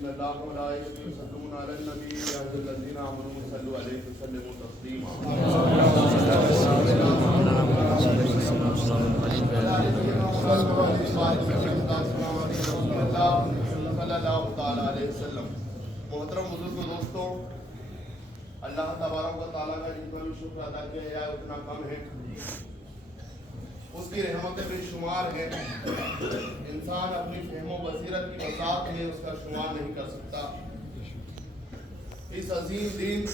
ان اللہ و ملائکتہ یصلون علی النبی یا ایھا الذین آمنوا صلوا علیہ وسلموا تسلیما صلی اللہ تعالی علیہ وسلم۔ محترم بزرگ و دوستوں، اللہ تبارک و تعالیٰ کا جتنا بھی شکر ادا کیا جائے اتنا کم ہے۔ اس کی رحمتیں بے شمار ہیں، انسان اپنی فہم و بصیرت کی وسعت میں اس کا شمار نہیں کر سکتا۔ اس عظیم دن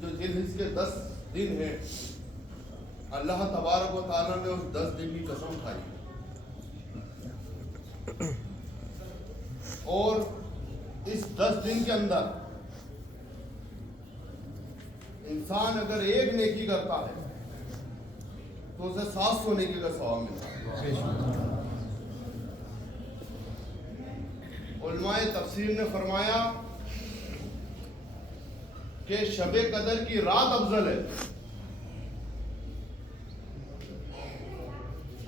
جو ذوالحجہ کے 10 دن ہیں، اللہ تبارک و تعالیٰ نے اس 10 دن کی قسم کھائی، اور اس 10 دن کے اندر انسان اگر ایک نیکی کرتا ہے تو اسے 700 نیکی کا ثواب ملتا ہے۔ علماء تفسیر نے فرمایا کہ شب قدر کی رات افضل ہے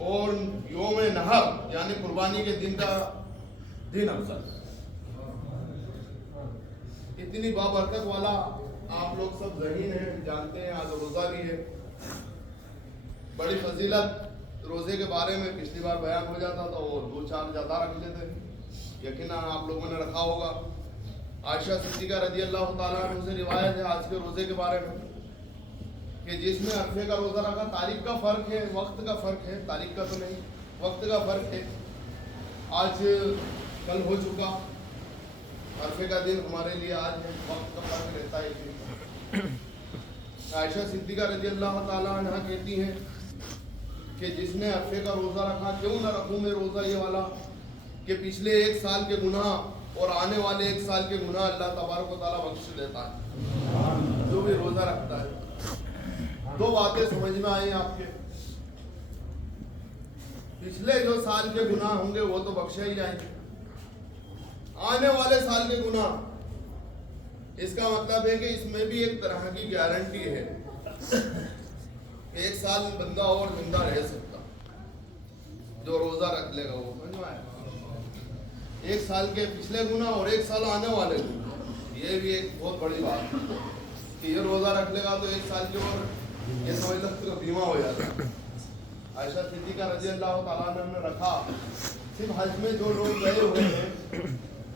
اور یوم نحر یعنی قربانی کے دن کا دن افضل۔ اتنی بابرکت والا آپ لوگ سب ذہین ہیں، جانتے ہیں، آج روزہ بھی ہے۔ بڑی فضیلت روزے کے بارے میں پچھلی بار بیان ہو جاتا تھا، وہ 2-4 زیادہ رکھ لیتے، یقیناً آپ لوگوں نے رکھا ہوگا۔ عائشہ صدیقہ رضی اللہ تعالیٰ عنہ سے روایت ہے آج کے روزے کے بارے میں کہ جس میں عرفے کا روزہ رکھا، تاریخ کا فرق ہے، وقت کا فرق ہے، تاریخ کا تو نہیں، وقت کا فرق ہے۔ آج کل ہو چکا، عرفے کا دن ہمارے لیے آج ہے، وقت کا فرق رہتا ہے۔ عائشہ صدیقہ رضی اللہ تعالیٰ عنہ کہتی ہیں کہ جس نے عرفے کا روزہ رکھا، کیوں نہ رکھوں میں روزہ یہ والا کہ پچھلے 1 سال کے گناہ اور آنے والے 1 سال کے گناہ اللہ تبارک و تعالیٰ بخش دیتا ہے جو بھی روزہ رکھتا ہے۔ 2 باتیں سمجھ میں آئی آپ کے، پچھلے جو سال کے گناہ ہوں گے وہ تو بخشے ہی جائیں گے، آنے والے سال کے گناہ، اس کا مطلب ہے کہ اس میں بھی ایک طرح کی گارنٹی ہے کہ 1 سال بندہ اور زندہ رہ سکتا جو روزہ رکھ لے گا، وہ سمجھ میں آیا۔ 1 سال کے پچھلے گناہ اور 1 سال آنے والے گناہ، یہ بھی ایک بہت بڑی بات ہے کہ یہ روزہ رکھ لے گا تو 1 سال کے اور یہ سمجھ سکتے ہو بیمہ ہو جاتا ہے۔ عائشہ صدیقہ رضی اللہ تعالیٰ عنہ نے رکھا۔ صرف حج میں جو لوگ گئے ہوئے ہیں،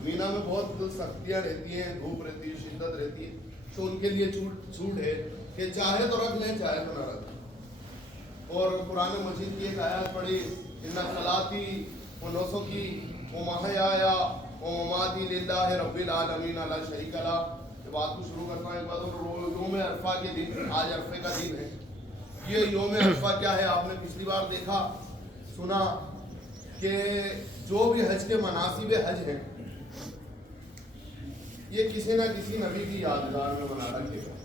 مینا میں بہت سختیاں رہتی ہیں، دھوپ رہتی ہے، شدت رہتی ہے، تو ان کے لیے چھوٹ ہے کہ چاہے تو رکھ لیں، چاہے تو نہ رکھ۔ اور قرآن مجید کی ایک آیت پڑھی، ان صلاتی و نسکی و محیای و مماتی للہ رب العالمین لا شریک لہ۔ بات کو شروع کرتا ہوں ایک بات، یوم عرفہ کے دن، آج عرفے کا دن ہے۔ یہ یوم عرفہ کیا ہے؟ آپ نے پچھلی بار دیکھا سنا کہ جو بھی حج کے مناسب حج ہیں یہ کسی نہ کسی نبی کی یادگار میں بنا رکھے گئے۔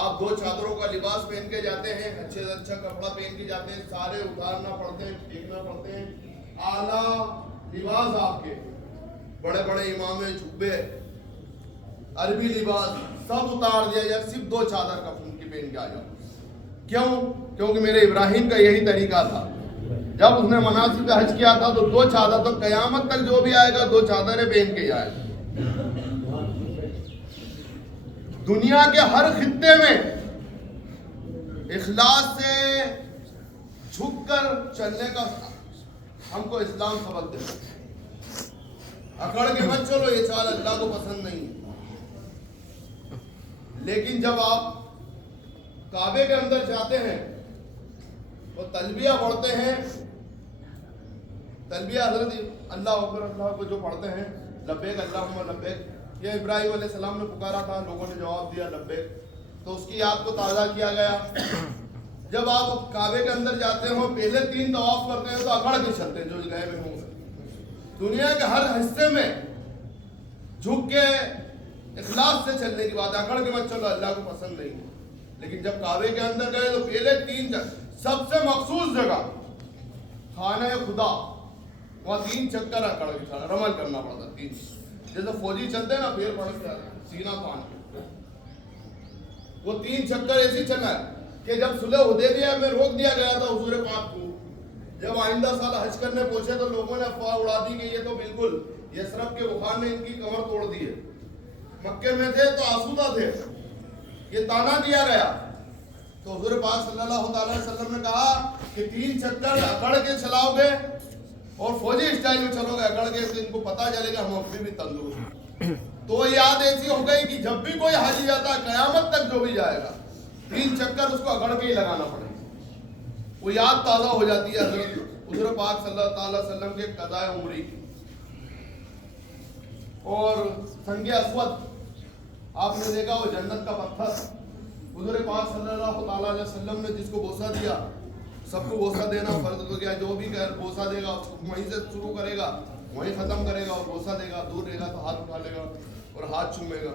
آپ 2 چادروں کا لباس پہن کے جاتے ہیں، اچھے سے اچھا کپڑا پہن کے جاتے ہیں، سارے اتارنا پڑتے ہیں، پھینکنا پڑتے ہیں، اعلیٰ لباس آپ کے، بڑے بڑے امامے، جھبے، عربی لباس سب اتار دیا جائے، صرف 2 چادر کفن کی پہن کے آ جاؤ۔ کیوں؟ کیونکہ میرے ابراہیم کا یہی طریقہ تھا، جب اس نے مناسب حج کیا تھا تو 2 چادر، تو قیامت تک جو بھی آئے گا 2 چادریں پہن کے ہی آئے گا۔ دنیا کے ہر خطے میں اخلاص سے جھک کر چلنے کا ہم کو اسلام سبق دیتا ہے۔ اکڑ کے مت چلو، یہ چال اللہ کو پسند نہیں ہے۔ لیکن جب آپ کعبے کے اندر جاتے ہیں وہ تلبیہ پڑھتے ہیں، تلبیہ حضرت اللہ اکبر اللہ کو جو پڑھتے ہیں، لبیک اللہم لبیک، یہ ابراہیم علیہ السلام نے پکارا تھا، لوگوں نے جواب دیا لبیک، تو اس کی یاد کو تازہ کیا گیا۔ جب آپ کعبے کے اندر جاتے ہو، پہلے 3 طواف کرتے ہیں تو اکڑ کے چلتے ہیں، جو گئے ہوئے ہوں گے۔ دنیا کے ہر حصے میں جھک کے اخلاص سے چلنے کی بات ہے، اکڑ کے مت چلو، اللہ کو پسند نہیں ہے۔ لیکن جب کعبے کے اندر گئے تو پہلے 3 سب سے مخصوص جگہ خانہ خدا، وہاں 3 چکر اکڑ کے رمل کرنا پڑتا، 3 جیسے فوجی چلتے ہیں نا، پیر پڑھ کے سینہ تان کے، وہ 3 چکر ایسی چلا ہے کہ جب صلح حدیبیہ میں روک دیا گیا تھا حضور پاک کو جب آئندہ سال حج کرنے پہنچے تو لوگوں نے افواہ اڑا دی کہ یہ تو بالکل یثرب کے بخار نے ان کی کمر توڑ دی ہے. مکے میں تھے تو آسودہ تھے، یہ تانا دیا گیا. تو حضور پاک صلی اللہ تعالی وسلم نے کہا کہ 3 چکر اکڑ کے چلاؤ گے اور فوجی اسٹائل میں چلو گے اکڑ کے، تو ان کو پتا چلے گا ہم اپنی بھی تندرست ہیں. تو یاد ایسی ہو گئی کہ جب بھی کوئی حاجی جاتا ہے قیامت تک جو بھی جائے گا 3 چکر اس کو اکڑ کے ہی لگانا پڑے گا. وہ یاد تازہ ہو جاتی ہے حضور پاک صلی اللہ تعالی وسلم کے قضاء عمری کی. اور سنگ اسود آپ نے دیکھا وہ جنت کا پتھر، حضور پاک صلی اللہ تعالی علیہ وسلم نے جس کو بوسہ دیا، سب کو بوسہ دینا فرض ہو گیا. جو بھی بوسہ دے گا وہیں سے شروع کرے گا وہیں ختم کرے گا، اور بوسہ دے گا دور رہے گا تو ہاتھ اٹھا لے گا اور ہاتھ چومے گا.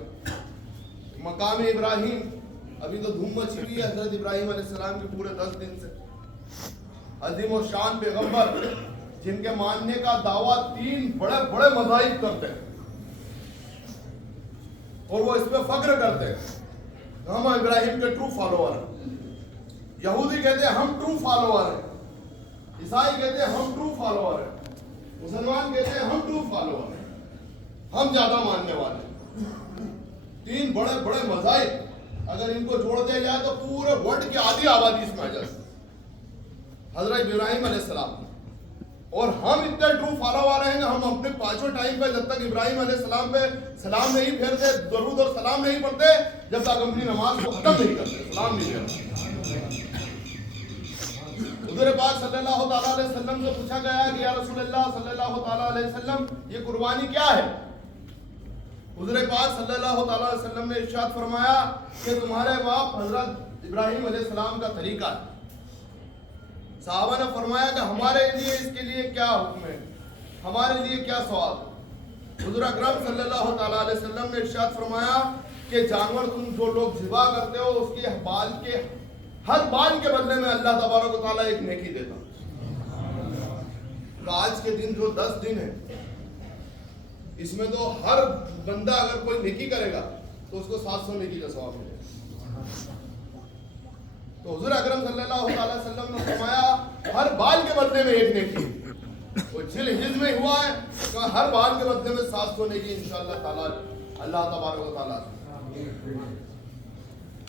مقام ابراہیم ابھی تو دھوم مچی ہوئی ہے حضرت ابراہیم علیہ السلام کے پورے 10 دن سے. عظیم و شان پیغمبر جن کے ماننے کا دعویٰ 3 بڑے بڑے مذاہب کرتے ہیں اور وہ اس پہ فخر کرتے ہیں. ہم ابراہیم کے ٹرو فالوور ہیں. یہودی کہتے ہیں ہم ٹرو فالوور ہیں، عیسائی کہتے ہیں ہم ٹرو فالوور ہیں، مسلمان کہتے ہیں ہم ٹرو فالوور ہیں، ہم زیادہ ماننے والے ہیں. 3 بڑے بڑے مذاہب اگر ان کو جوڑ دیا جائے تو پورے ورلڈ کی آدھی آبادی اس میں آ جاتی. حضرت ابراہیم علیہ السلام اور ہم اتنے ٹرو فالوور ہیں کہ ہم اپنے 5 ٹائم پہ جب تک ابراہیم علیہ السلام پہ سلام نہیں پھیرتے، درود اور سلام نہیں پڑھتے، جب تک اپنی نماز کو ختم نہیں کرتے سلام نہیں پھیرتے. حضور پاک صلی اللہ تعالیٰ علیہ وسلم سے پوچھا گیا کہ یا رسول اللہ صلی اللہ تعالیٰ علیہ وسلم یہ قربانی کیا ہے؟ حضور پاک صلی اللہ تعالیٰ علیہ وسلم نے ارشاد فرمایا کہ تمہارے باپ حضرت ابراہیم علیہ السلام کا طریقہ ہے. صحابہ نے فرمایا کہ ہمارے لیے اس کے لیے کیا حکم ہے، ہمارے لیے کیا ثواب ہے؟ حضور اکرم صلی اللہ تعالیٰ علیہ وسلم نے ارشاد فرمایا کہ جانور تم جو لوگ ذبح کرتے ہو اس کے بال کے ہر بال کے بدلے میں اللہ تبارک و تعالیٰ ایک نیکی دیتا. تو آج کے دن جو 10 دن ہے اس میں تو ہر بندہ اگر کوئی نیکی کرے گا تو اس کو 700 نیکی کا ثواب ملے گا. تو حضور اکرم صلی اللہ تعالیٰ وسلم نے فرمایا ہر بال کے بدلے میں ایک نیکی. وہ جل ہز میں ہوا ہے تو ہر بال کے بدلے میں 700 نیکی انشاءاللہ تعالیٰ اللہ تبارک و تعالیٰ.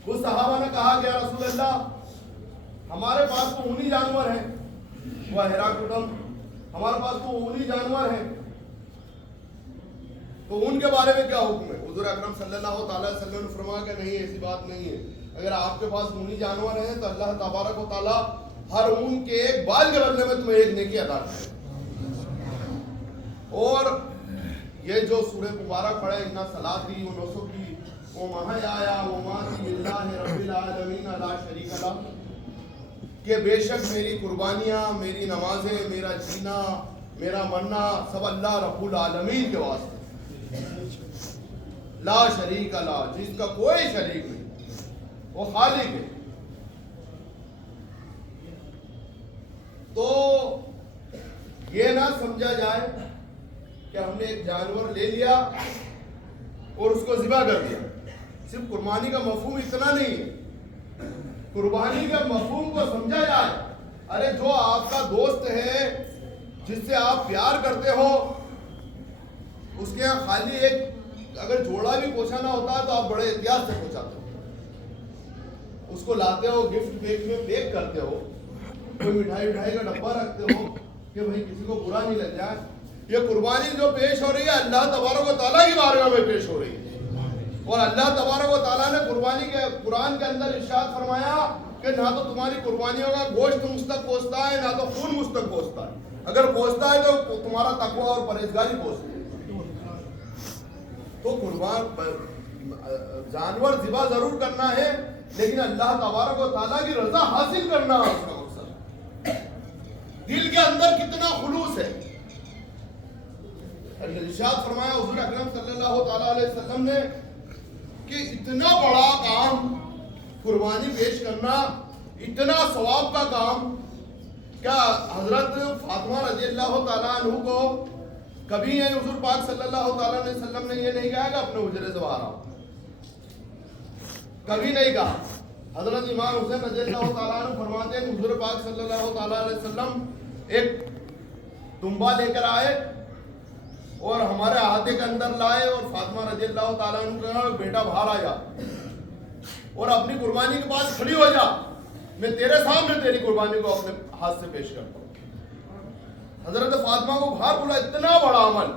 اس صحابہ نے کہا کہ یا رسول اللہ ہمارے پاس تو اونی جانور ہیں، وہ ہیراکوٹم ہمارے پاس تو اونی جانور ہیں، تو ان کے بارے میں کیا حکم ہے؟ حضور اکرم صلی اللہ تعالیٰ وسلم نے فرمایا کہ نہیں، ایسی بات نہیں ہے. اگر آپ کے پاس اونی جانور ہیں تو اللہ تبارک و تعالیٰ ہر اون کے ایک بال کے بدلے میں تمہیں ایک نیکی عطا کرے. اور یہ جو سورہ مبارک پڑھے اِنَّ صَلَاتِي وَنُسُكِي وَمَحْيَايَ وَمَمَاتِي لِلَّهِ رَبِّ الْعَالَمِينَ لَا شَرِيكَ لَهُ، کہ بے شک میری قربانیاں، میری نمازیں، میرا جینا، میرا مرنا سب اللہ رب العالمین کے واسطے، لا شریک لا، جس کا کوئی شریک نہیں، وہ خالق ہے. تو یہ نہ سمجھا جائے کہ ہم نے ایک جانور لے لیا اور اس کو ذبح کر دیا. صرف قربانی کا مفہوم اتنا نہیں ہے. قربانی کا مفہوم کو سمجھا جائے. ارے جو آپ کا دوست ہے جس سے آپ پیار کرتے ہو اس کے یہاں خالی ایک اگر جوڑا بھی پہنچانا ہوتا ہے تو آپ بڑے احتیاط سے پہنچاتے ہو، اس کو لاتے ہو، گفٹ بیگ میں پیک کرتے ہو، کوئی مٹھائی کا ڈبہ رکھتے ہو کہ بھائی کسی کو برا نہیں لگ جائے. یہ قربانی جو پیش ہو رہی ہے اللہ تبارک و تعالیٰ کی بارگاہ میں پیش ہو رہی ہے. اور اللہ تبارک و تعالیٰ نے قربانی کے قرآن کے اندر ارشاد فرمایا کہ نہ تو تمہاری قربانیوں کا گوشت مجھ تک پہنچتا ہے، نہ تو خون مجھ تک پہنچتا ہے. اگر پہنچتا ہے تو تمہارا تقویٰ اور پرہیزگاری پہنچتی ہے. تو قربان جانور ذبح ضرور کرنا ہے لیکن اللہ تبارک و تعالیٰ کی رضا حاصل کرنا ہے اس کا مقصد. دل کے اندر کتنا خلوص ہے. ارشاد فرمایا حضور اکرم صلی اللہ تعالیٰ علیہ وسلم نے کہ اتنا بڑا کام قربانی پیش کرنا، اتنا ثواب کا کام، کیا حضرت فاطمہ رضی اللہ تعالیٰ عنہ کو کبھی ہے حضور پاک صلی اللہ تعالیٰ علیہ وسلم نے یہ نہیں کہا کہ اپنے حجرے سے باہر آؤ؟ کبھی نہیں کہا. حضرت امام حسین رضی اللہ تعالیٰ عنہ فرماتے ہیں حضور پاک صلی اللہ تعالیٰ علیہ وسلم ایک دمبا لے کر آئے اور ہمارے احاطے کے اندر لائے اور فاطمہ رضی اللہ تعالیٰ عنہ نے کہا بیٹا باہر آ جا اور اپنی قربانی کے پاس کھڑی ہو جا، میں تیرے سامنے تیری قربانی کو اپنے ہاتھ سے پیش کرتا ہوں۔ حضرت فاطمہ کو باہر بولا، اتنا بڑا عمل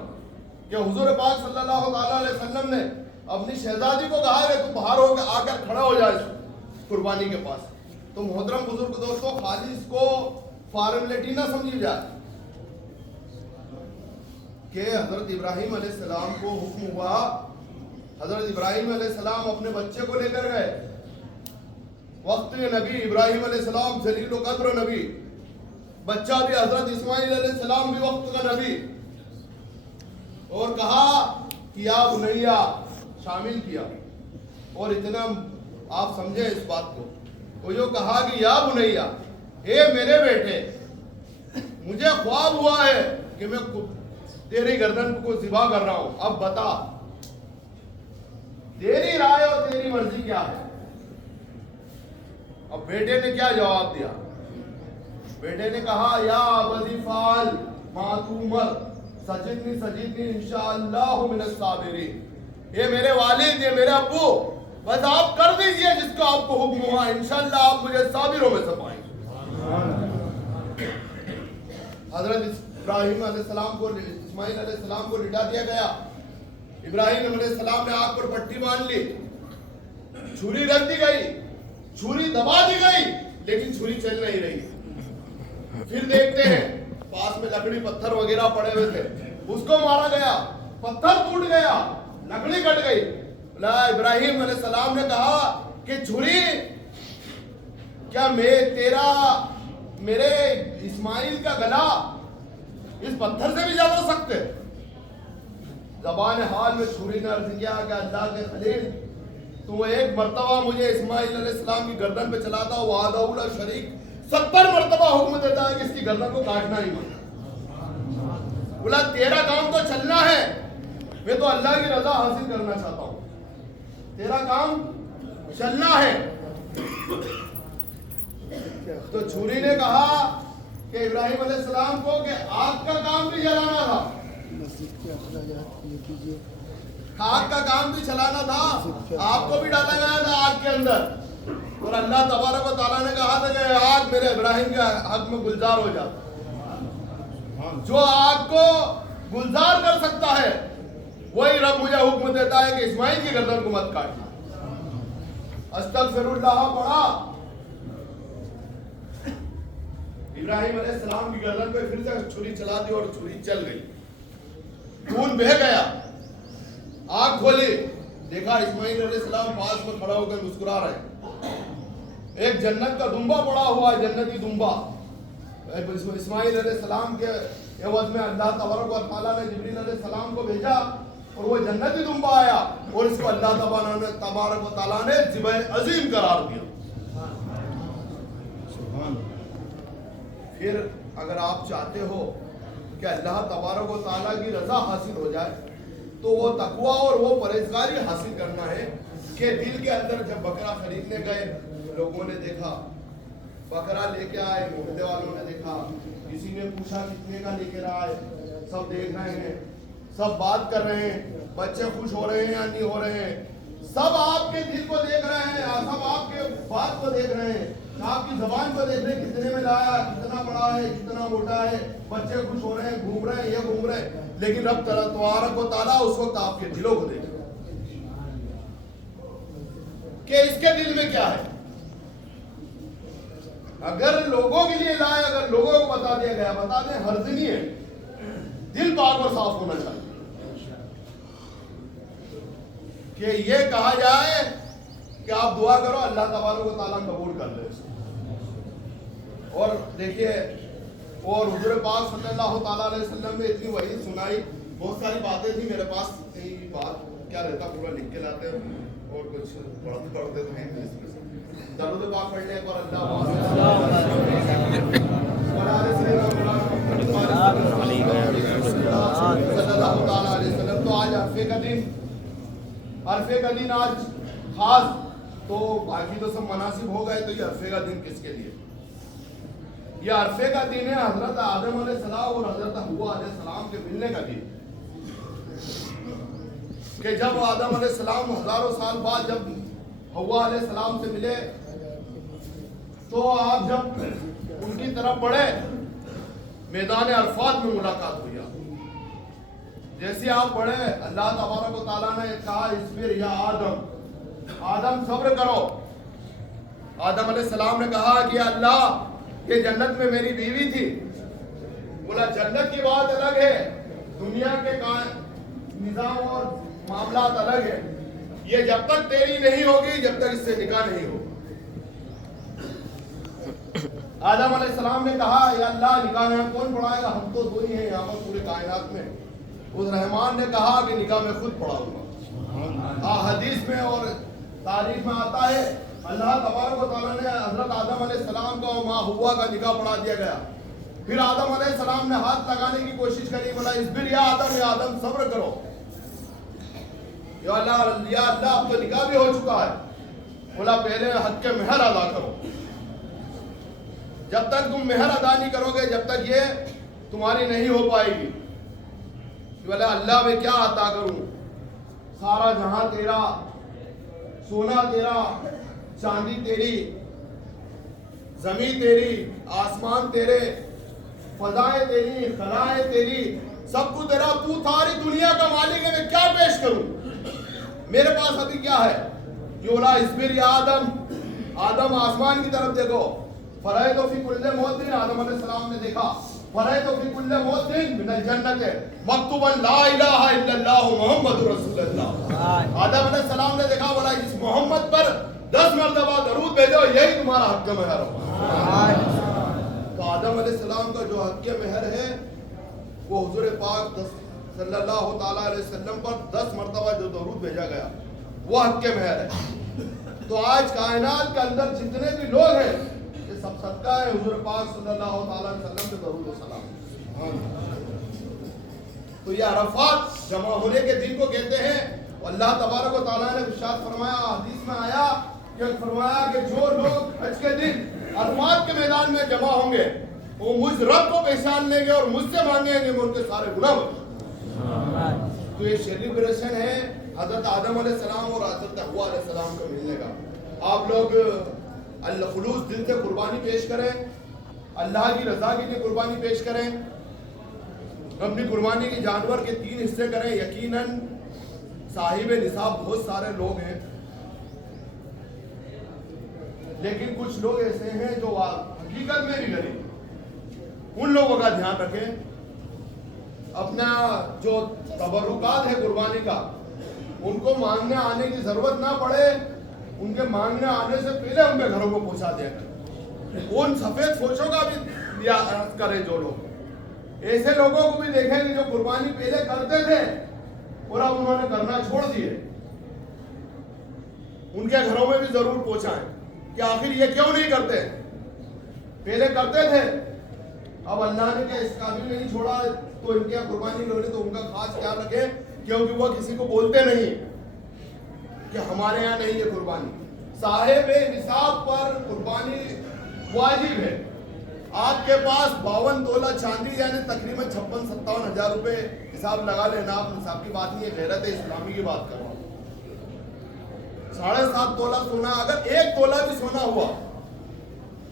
کہ حضور پاک صلی اللہ تعالیٰ علیہ وسلم نے اپنی شہزادی کو کہا کہ تو باہر ہو کے آ کر کھڑا ہو جائے قربانی کے پاس۔ تو محترم بزرگ دوستوں، خالی اس کو فارمیلٹی نہ سمجھی جائے کہ حضرت ابراہیم علیہ السلام کو حکم ہوا، حضرت ابراہیم علیہ السلام اپنے بچے کو لے کر گئے، وقت نبی ابراہیم علیہ السلام جلیل و قدر نبی، بچہ بھی حضرت اسماعیل علیہ السلام بھی وقت کا نبی، اور کہا کہ یا بنیا شامل کیا۔ اور اتنا آپ سمجھیں اس بات کو، وہ جو کہا کہ یا بنیا، اے میرے بیٹے، مجھے خواب ہوا ہے کہ میں تیری گردن کو ذبح کر رہا ہوں، اب بتا تیری رائے اور تیری مرضی کیا ہے۔ اب بیٹے نے کیا جواب دیا؟ بیٹے نے کہا یا ابی فعل ما تؤمر سجدنی انشاءاللہ من الصابرین، یہ میرے والد، یہ میرے ابو، بس آپ کر دیجئے جس کا آپ کو حکم ہوا، انشاءاللہ آپ مجھے صابروں میں سے پائیں گے۔ حضرت ابراہیم علیہ السلام کو، اسماعیل علیہ السلام کو لٹا دیا گیا۔ ابراہیم علیہ السلام نے آگ پر پٹی باندھ لی، چھری رکھ دی گئی، چھری دبا دی گئی، لیکن چھری چل نہیں رہی۔ پھر دیکھتے ہیں پاس میں لکڑی پتھر وغیرہ پڑے ہوئے تھے، اس کو مارا گیا، پتھر ٹوٹ گیا، لکڑی کٹ گئی۔ ابراہیم علیہ السلام نے کہا کہ چھری کیا میرے اسماعیل کا گلا اس پتھر سے بھی زیادہ سخت ہے؟ زبان حال میں چھری نے عرض کیا کہ اللہ کے خلیل، تو ایک مرتبہ مجھے اسماعیل علیہ السلام کی گردن پہ چلاتا، وعدہ لا شریک 70 مرتبہ حکم دیتا ہے کہ اس کی گردن کو کاٹنا ہی مت۔ بولا تیرا کام تو چلنا ہے، میں تو اللہ کی رضا حاصل کرنا چاہتا ہوں، تیرا کام چلنا ہے۔ تو چھری نے کہا کہ ابراہیم علیہ السلام کو کہ آگ کا کام بھی جلانا تھا، آگ کا کام بھی چلانا تھا، آپ کو بھی ڈالا گیا تھا آگ کے اندر، اور اللہ تبارک و تعالیٰ نے کہا تھا کہ آگ میرے ابراہیم کے حق میں گلزار ہو جا۔ جو آگ کو گلزار کر سکتا ہے وہی رب مجھے حکم دیتا ہے کہ اسماعیل کی گردن کو مت کاٹنا۔ استغفر اللہ پڑھا، ابراہیم علیہ السلام کی گردن پہ پھر سے چھری چلا دی اور چھری چل گئی، خون بہہ گیا۔ آگ کھولی، دیکھا اسماعیل علیہ السلام پاس میں کھڑا ہو کر مسکرا رہے ہیں، ایک جنت کا دمبا پڑا ہوا ہے، جنتی دمبا۔ اسماعیل علیہ السلام کے عوض میں اللہ تبارک و تعالیٰ نے جبریل علیہ السلام کو بھیجا اور وہ جنتی دمبا آیا اور اس کو اللہ تبارک و تعالیٰ نے ذبح عظیم قرار دیا۔ پھر اگر آپ چاہتے ہو کہ اللہ تبارک و تعالیٰ کی رضا حاصل ہو جائے تو وہ تقویٰ اور وہ پرہیزگاری حاصل کرنا ہے کہ دل کے اندر جب بکرا خریدنے گئے، لوگوں نے دیکھا بکرا لے کے آئے، محلے والوں نے دیکھا، کسی نے پوچھا کتنے کا لے کے آئے، سب دیکھ رہے ہیں، سب بات کر رہے ہیں، بچے خوش ہو رہے ہیں یا نہیں ہو رہے ہیں، سب آپ کے دل کو دیکھ رہے ہیں، سب آپ کے بات کو دیکھ رہے ہیں، آپ کی زبان کو دیکھ رہے ہیں، کتنے میں لایا، کتنا بڑا ہے، کتنا موٹا ہے، بچے خوش ہو رہے ہیں، گھوم رہے ہیں، یہ گھوم رہے ہیں، لیکن رب تبارک و تعالیٰ اس وقت آپ کے دلوں کو دیکھ رہے ہیں کہ اس کے دل میں کیا ہے۔ اگر لوگوں کے لیے لائے، اگر لوگوں کو بتا دیا گیا، بتا دیں حرج نہیں ہے، دل پاک اور صاف ہونا چاہیے کہ یہ کہا جائے کہ آپ دعا کرو اللہ تبارک و تعالیٰ قبول کر لے۔ اور دیکھیے، اور حضور پاک صلی اللہ تعالیٰ علیہ وسلم نے اتنی وحی سنائی، بہت ساری باتیں تھیں میرے پاس، کئی بات کیا رہتا پورا لکھ کے لاتے اور کچھ پڑھتے تو ہیں، درود پاک پڑھ لیں اور اللہ صلی اللہ تعالیٰ علیہ وسلم۔ تو آج عرفے کا دن آج خاص، تو باقی تو سب مناسب ہو گئے، تو یہ عرفے کا دن کس کے لیے؟ یہ عرفے کا دن ہے حضرت آدم علیہ السلام اور حضرت حوا علیہ السلام کے ملنے کا دن، کہ جب آدم علیہ السلام ہزاروں سال بعد جب حوا علیہ السلام سے ملے تو آپ جب ان کی طرف بڑھے میدان عرفات میں ملاقات ہوئی۔ جیسے آپ بڑھے اللہ تبارک و تعالیٰ نے کہا اصبر یا آدم، آدم صبر کرو۔ آدم علیہ السلام نے کہا کہ اللہ یہ جنت میں میری بیوی تھی۔ بولا جنت کی بات الگ ہے، دنیا کے نظام اور معاملات الگ ہے، یہ جب تک تیری نہیں ہوگی جب تک اس سے نکاح نہیں ہوگا۔ آدم علیہ السلام نے کہا یا اللہ نکاح میں کون پڑھائے گا، ہم تو دو ہی ہیں یہاں پر پورے کائنات میں۔ اس رحمان نے کہا کہ نکاح میں خود پڑھاؤں گا۔ حدیث میں اور تاریخ میں آتا ہے اللہ تبارک و تعالیٰ نے حضرت آدم علیہ السلام کا اور ماں حوا کا نکاح پڑھا دیا گیا۔ پھر آدم علیہ السلام نے ہاتھ لگانے کی کوشش کری، بولا اصبر یا آدم صبر کرو، یا اللہ اب تو نکاح بھی ہو چکا ہے، بولا پہلے حق کے مہر ادا کرو۔ جب تک تم مہر ادا نہیں کرو گے جب تک یہ تمہاری نہیں ہو پائے گی۔ بولا اللہ میں کیا عطا کروں، سارا جہاں تیرا، سونا تیرا، چاندی تیری، زمین تیری، آسمان تیرے، فضائیں تیری، خلائیں تیری، سب کچھ تیرا، تو ساری دنیا کا مالک ہے، میں کیا پیش کروں، میرے پاس ابھی کیا ہے؟ جو بولا اصبر یا آدم آسمان کی طرف دیکھو، فرائے تو فی کل موتن، آدم علیہ السلام نے دیکھا، فرائے تو فی کل موتن من الجنت مکتوبا لا الہ الا اللہ محمد رسول اللہ۔ آدم علیہ السلام نے دیکھا، بولا اس محمد پر 10 مرتبہ درود بھیجو، یہی تمہارا حق کا مہر ہوگا۔ تو آدم علیہ السلام کا جو حق کے مہر ہے وہ حضور پاک صلی اللہ تعالیٰ علیہ وسلم پر 10 مرتبہ جو درود بھیجا گیا وہ حق کے مہر ہے۔ تو آج کائنات کے اندر جتنے بھی لوگ ہیں یہ سب صدقہ ہے حضور پاک صلی اللہ تعالیٰ علیہ وسلم کے درود و سلام۔ تو یہ عرفات جمع ہونے کے دن کو کہتے ہیں۔ اللہ تبارک و تعالیٰ نے ارشاد فرمایا، حدیث میں آیا کہ فرمایا کہ جو لوگ حج کے دن عرفات کے میدان میں جمع ہوں گے وہ مجھ رب کو پہچان لیں گے اور مجھ سے مانگیں گے، میں ان کے سارے گناہ بخشوں۔ تو یہ سیلیبریشن ہے حضرت آدم علیہ السلام اور حضرت حوا علیہ السلام کو ملنے کا۔ آپ لوگ خلوص دل سے قربانی پیش کریں، اللہ کی رضا کے لیے قربانی پیش کریں، اپنی قربانی کی جانور کے 3 حصے کریں۔ یقیناً صاحب نصاب بہت سارے لوگ ہیں، لیکن کچھ لوگ ایسے ہیں جو حقیقت میں بھی غریب، ان لوگوں کا دھیان رکھیں۔ اپنا جو تبرکات ہے قربانی کا ان کو مانگنے آنے کی ضرورت نہ پڑے، ان کے مانگنے آنے سے پہلے ان کے گھروں کو پہنچا دیا کریں۔ ان سفید فوشوں کا بھی لیا کریں، جو لوگ ایسے لوگوں کو بھی دیکھیں گے جو قربانی پہلے کرتے تھے اور اب انہوں نے کرنا چھوڑ دیے، ان کے گھروں میں بھی ضرور پہنچائیں کہ آخر یہ کیوں نہیں کرتے، پہلے کرتے تھے اب اللہ نے کیا اس قابل نہیں چھوڑا تو ان کی قربانی لونی، تو ان کا خاص خیال رکھیں کیونکہ وہ کسی کو بولتے نہیں کہ ہمارے یہاں نہیں ہے قربانی۔ صاحب نصاب پر قربانی واجب ہے۔ آپ کے پاس 52 تولہ چاندی یعنی تقریباً 56-57 ہزار روپے حساب لگا لینا، آپ نصاب کی بات نہیں ہے، غیرت اسلامی کی بات کر رہا ہوں۔ 7.5 تولہ سونا، اگر 1 تولہ بھی سونا ہوا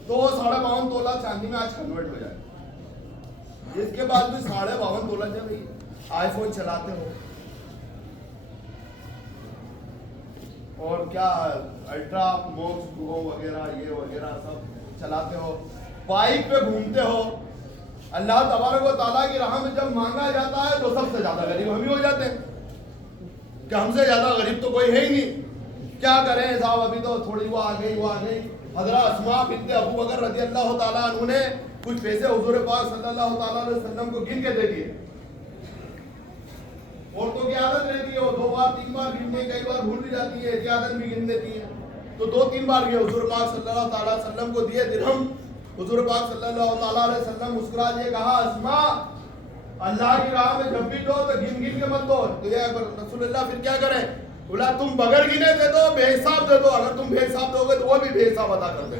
تو 52.5 تولہ چاندی میں آج کنورٹ ہو جائے۔ اس کے بعد بھی 52.5 تولہ جب آئی فون چلاتے ہو اور کیا الٹرا موکس وغیرہ یہ وغیرہ سب چلاتے ہو، بائک پہ گھومتے ہو، اللہ تبارک و تعالیٰ کی راہ میں جب مانگا جاتا ہے تو سب سے زیادہ غریب ہم ہی ہو جاتے ہیں کہ ہم سے زیادہ غریب تو کوئی ہے ہی نہیں، کیا کریں صاحب، ابھی تو تھوڑی وہ آ گئی حضرت اسماء بنت ابو بکر رضی اللہ تعالیٰ عنہ نے کچھ پیسے حضور پاک صلی اللہ تعالیٰ علیہ وسلم کو گن کے دے دیے۔ عورتوں کی عادت رہتی ہے وہ 2 بار 3 بار گننے، کئی بار بھول بھی جاتی ہے، احتیاطاً بھی گن دیتی ہیں، تو 2-3 بار یہ حضور پاک صلی اللہ تعالیٰ علیہ وسلم کو دیے درہم۔ حضور پاک صلی اللہ تعالیٰ علیہ وسلم مسکرا دیے، کہا اسماء اللہ کی راہ میں جب بھی دو تو گن گن کے مت دو۔ تو یہ رسول اللہ پھر کیا کریں؟ بولا تم بغیر گنے دے دو، بے حساب دے دو، اگر تم بے حساب دو گے تو وہ بھی بے حساب ادا کر دیں۔